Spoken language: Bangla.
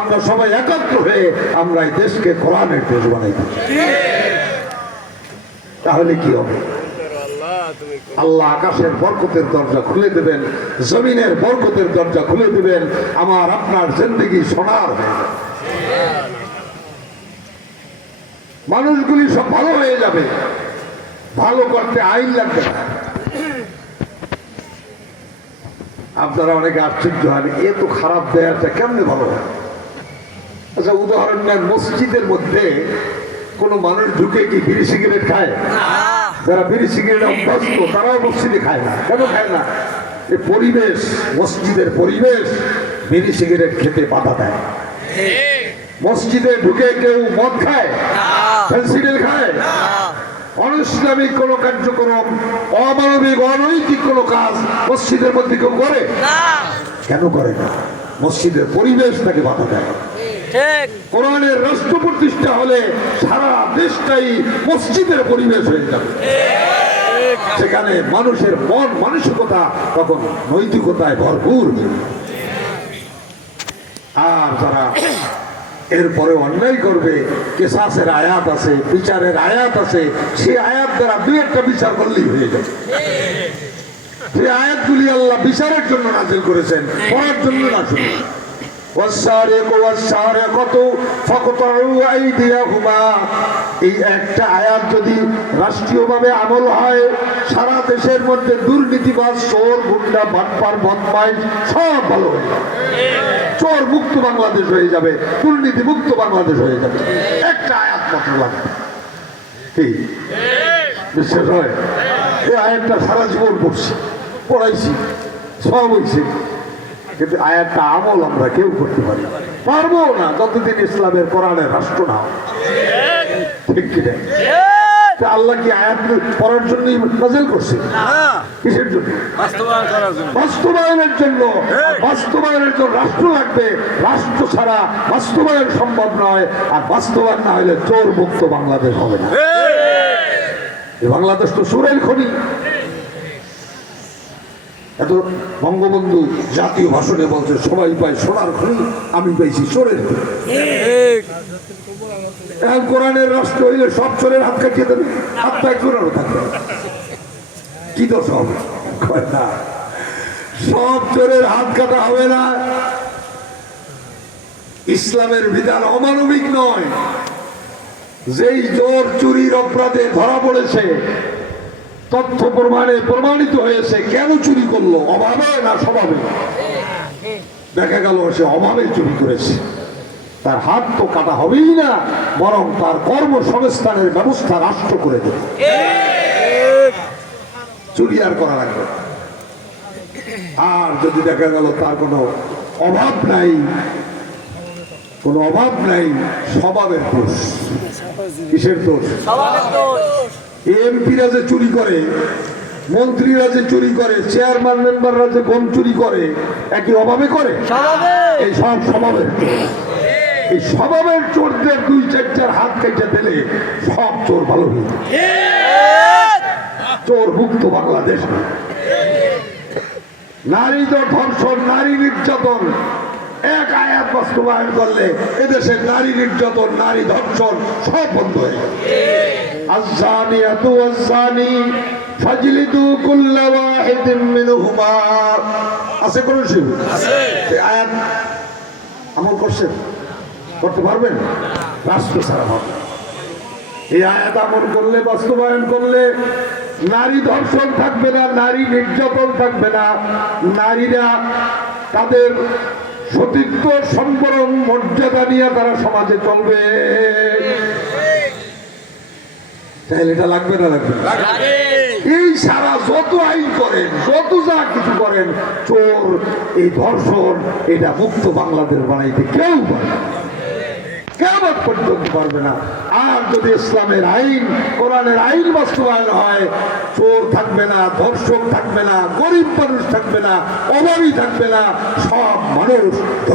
আমরা সবাই একত্র হয়ে আমরা এই দেশকে কোরআনের দেশ বানাইতে। তাহলে কি হবে? আল্লাহ আকাশের বরকতের দরজা খুলে দেবেন, জমিনের বরকতের দরজা খুলে দেবেন, আমার আপনার জিন্দেগি সোনার হয়ে যাবে, মানুষগুলি সব ভালো হয়ে যাবে। ভালো করতে আইন লাগবে না। আপনারা অনেকে আশ্চর্য হন, এত খারাপ দেয়াটা কেমনে ভালো হয়? আচ্ছা, উদাহরণ নেন, মসজিদের মধ্যে কোন মানুষ ঢুকে কি বিড়ি সিগারেট খায়? যারা বিড়ি সিগারেট অভ্যস্ত তারাও মসজিদে খায় না। কেন খায় না? এই পরিবেশ, মসজিদের পরিবেশ বিড়ি সিগারেট খেতে বাধা দেয়। মসজিদে ঢুকে কেউ মদ খায়, ফেন্সিডিল খায়, অনিসলামিক কোন কার্যক্রম, অমানবিক অনৈতিক কোন কাজ মসজিদের মধ্যে কেউ করে? কেন করে না? মসজিদের পরিবেশ তাকে বাধা দেয়। কোরআনের রাষ্ট্র প্রতিষ্ঠা হলে সারা দেশটাই মসজিদের পরিবেশ হয়ে যাবে। সেখানে মানুষের মন মানসিকতা তখন নৈতিকতায় ভরপুর। আর যারা এরপরে অন্যায় করবে, কেসাসের আয়াত আছে, বিচারের আয়াত আছে, সেই আয়াত দ্বারা দুই একটা বিচার করলেই হয়ে যাবে। সেই আয়াতগুলি আল্লাহ বিচারের জন্য নাযিল করেছেন, পড়ার জন্য না। শুনে এই একটা আয়াত যদি রাষ্ট্রীয়ভাবে আমল হয়, সারা দেশের মধ্যে দুর্নীতিবাজ, চোর, গুন্ডা, বাটপার, বদমাইশ সব ভালো হয়ে যাবে। চোর মুক্ত বাংলাদেশ হয়ে যাবে, দুর্নীতি মুক্ত বাংলাদেশ হয়ে যাবে। একটা আয়াত মাত্র লাগবে। কি বিশ্বাস হয়? এই আয়াতটা সারা জীবন পড়ছি, পড়াইছি, সব হয়েছে, কিন্তু আয়াতটা আমল আমরা কেউ করতে পারবো না যতদিন ইসলামের কোরআনের রাষ্ট্র না। ঠিক কি না? আল্লাহ কি আয়াত পড়ার জন্যই নাযিল করছে? কিসের জন্য? বাস্তবায়নের জন্য। বাস্তবায়নের জন্য রাষ্ট্র লাগবে। রাষ্ট্র ছাড়া বাস্তবায়ন সম্ভব নয়। আর বাস্তবায়ন না হলে চোর মুক্ত বাংলাদেশ হবে না। বাংলাদেশ তো সুরের খনি। এত বঙ্গবন্ধু জাতীয় ভাষণে বলছে সবাই পায় সোনার খনি, আমি পাইছি চোরের খনি। এখন কোরআনের রাষ্ট্র হইলে সব চোরের হাত কাটিয়ে দেবে, হাত পায়ে চোরারও থাকবে। কি দোষ হবে? না, সব চোরের হাত কাটা হবে না। ইসলামের বিধান অমানবিক নয়। যেই চোর চুরির অপরাধে ধরা পড়েছে, তথ্য প্রমাণে প্রমাণিত হয়েছে, কেন চুরি করলো? অভাবে না স্বভাবে? দেখা গেল সে অভাবে চুরি করেছে, তার হাত তো কাটা হবেই না, বরং তার কর্মসংস্থানের ব্যবস্থা রাষ্ট্র করে দেবে। চুরি আর করা লাগবে। আর যদি দেখা গেল তার কোনো অভাব নাই, কোনো অভাব নাই, স্বভাবের দোষ। কিসের দোষ? এমপিরা যে চুরি করে, মন্ত্রীরা যে চুরি করে, চেয়ারম্যান মেম্বাররা যে গম চুরি করে, একই অভাবে করে? এই সব স্বভাবের চোর। এই স্বভাবের চোরদের দুই চারটার হাত কেটে দিলে সব চোর ভালো হয়ে যায়। চোর মুক্ত বাংলাদেশ। নারী ধর্ষণ, নারী নির্যাতন এক আয়াত বাস্তবায়ন করলে এদেশের নারী নির্যাতন, নারী ধর্ষণ সব বন্ধ হয়ে যাবে। আয-যানিয়াতু ওয়াজ-যানি ফাজলিদু কুল্লা ওয়াহিদিন মিনহুমা। আছে কোন শিবু? আছে। এই আয়াত আমল করছেন? করতে পারবেন? রাষ্ট্র ছাড়া হবে। এই আয়াত আমল করলে, বাস্তবায়ন করলে নারী ধর্ষণ থাকবে না, নারী নির্যাতন থাকবে না, নারীরা তাদের সতীত্ব, সম্বরণ, মর্যাদা নিয়ে তারা সমাজে চলবে। তাহলে এটা লাগবে না? লাগবে। এই সারা যত আইন করেন, যত যা কিছু করেন, চোর, এই ধর্ষণ, এটা মুক্ত বাংলাদেশ বানাইতে কেউ পারে না, কিয়ামত পর্যন্ত পারবে না। আর যদি ইসলামের আইন, কোরআনের আইন বাস্তবায়ন হয়, চোর থাকবে না, ধর্ষক থাকবে না, গরিব মানুষ থাকবে না, অভাবী থাকবে না, সব মানুষ